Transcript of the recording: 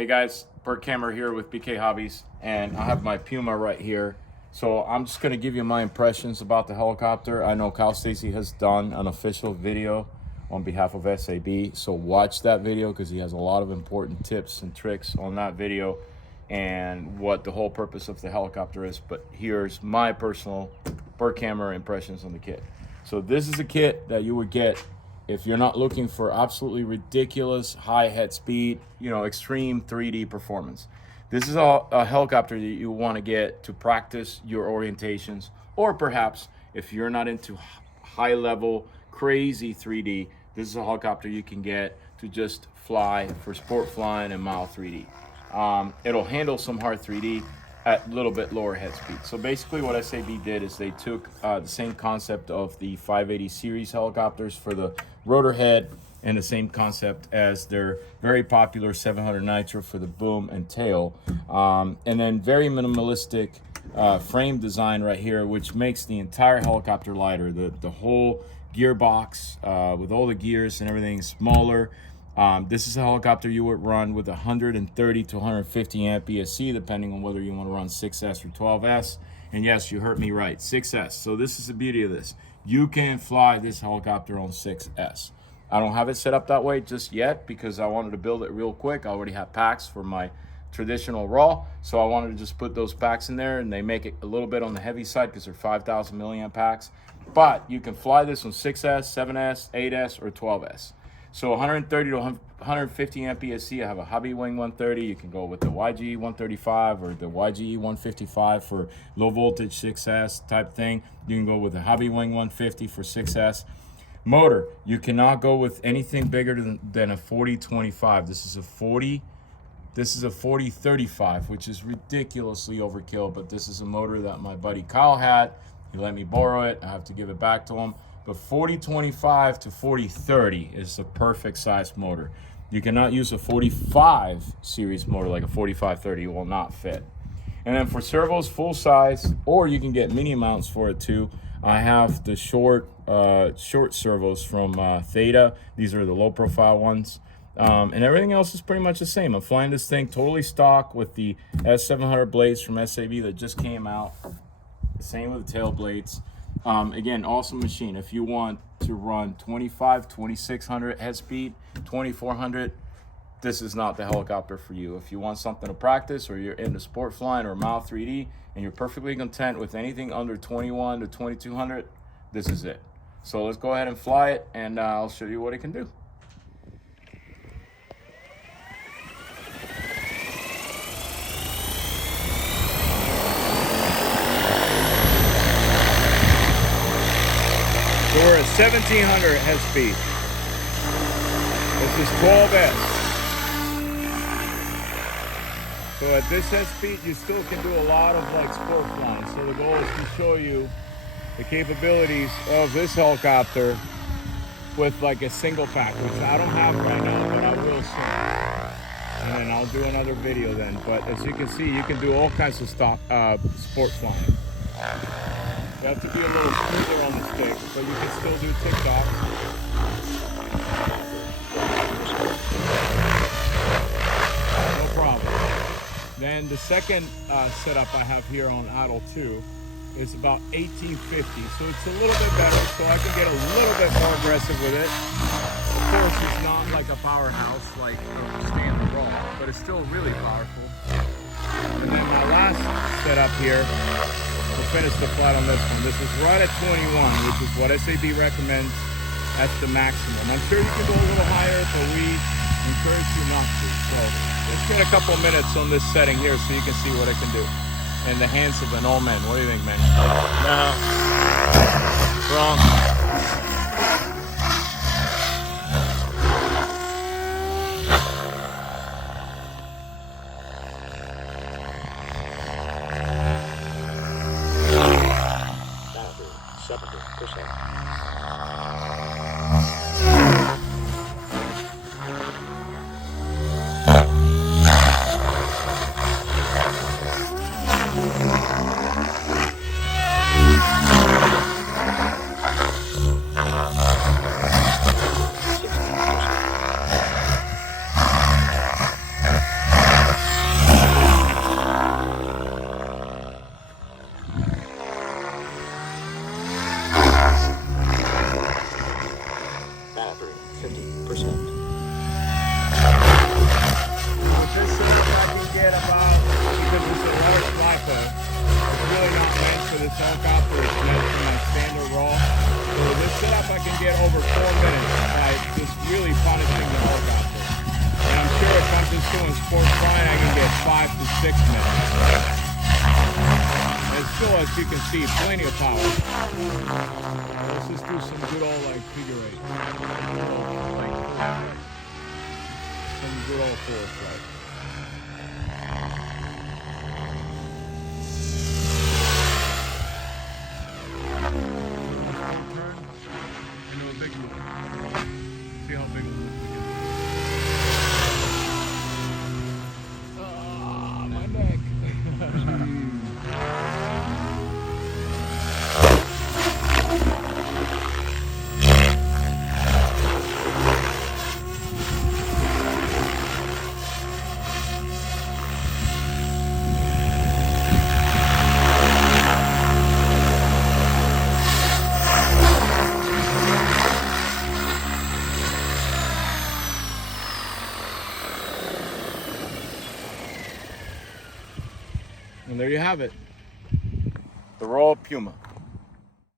Hey guys, Bert here with BK Hobbies, and I have my Puma right here. So I'm just going to give you my impressions about the helicopter. I know Kyle Stacy has done an official video on behalf of SAB, so watch that video because he has a lot of important tips and tricks on that video and what the whole purpose of the helicopter is. But here's my personal Bert impressions on the kit. So this is a kit that you would get if you're not looking for absolutely ridiculous high head speed, extreme 3D performance. This is a helicopter that you want to get to practice your orientations, or perhaps if you're not into high level, crazy 3D, this is a helicopter you can get to just fly for sport flying and mile 3D. It'll handle some hard 3D at a little bit lower head speed. So basically what SAB did is they took the same concept of the 580 series helicopters for the rotor head and the same concept as their very popular 700 Nitro for the boom and tail. And then very minimalistic frame design right here, which makes the entire helicopter lighter. The whole gearbox with all the gears and everything smaller. This is a helicopter you would run with 130 to 150 amp ESC, depending on whether you want to run 6S or 12S. And yes, you heard me right, 6S. So this is the beauty of this. You can fly this helicopter on 6S. I don't have it set up that way just yet because I wanted to build it real quick. I already have packs for my traditional Raw, so I wanted to just put those packs in there, and they make it a little bit on the heavy side because they're 5,000 milliamp packs. But you can fly this on 6S, 7S, 8S, or 12S. So 130 to 150 amp ESC. I have a Hobby Wing 130. You can go with the YGE 135 or the YGE 155 for low voltage 6S type thing. You can go with the Hobby Wing 150 for 6S. Motor, you cannot go with anything bigger than a 4025. This is a 4035, which is ridiculously overkill, but this is a motor that my buddy Kyle had. He let me borrow it. I have to give it back to him. But 4025 to 4030 is the perfect size motor. You cannot use a 45 series motor like a 4530. It will not fit. And then for servos, full size, or you can get mini mounts for it too. I have the short servos from Theta. These are the low profile ones. And everything else is pretty much the same. I'm flying this thing totally stock with the S700 blades from SAB that just came out. The same with the tail blades. Again, awesome machine. If you want to run 2600 head speed, 2400, this is not the helicopter for you. If you want something to practice, or you're into sport flying or mile 3D, and you're perfectly content with anything under 21 to 2200, this is it. So let's go ahead and fly it, and I'll show you what it can do. So we're at 1700 head speed. This is 12S. So at this head speed, you still can do a lot of sport flying. So the goal is to show you the capabilities of this helicopter with a single pack, which I don't have right now, but I will soon. And then I'll do another video then. But as you can see, you can do all kinds of sport flying. You have to be a little smoother on the stick, but you can still do TikTok. No problem. Then the second setup I have here on idle 2 is about 1850, so it's a little bit better, so I can get a little bit more aggressive with it. Of course, it's not like a powerhouse like standard Raw, but it's still really powerful. And then my last setup here, we'll finish the flight on this one. This is right at 21, which is what SAB recommends. That's the maximum. I'm sure you can go a little higher, but we encourage you not to. So let's get a couple minutes on this setting here so you can see what it can do. In the hands of an old man. What do you think, man? No. Wrong. Battery, 70%. just doing sport flying, I can get 5 to 6 minutes. And still, as you can see, plenty of power. Let's just do some good old like figure eight. Like some good old forward flight. See how big a loop we get. Ah, my neck. And there you have it, the Raw Piuma.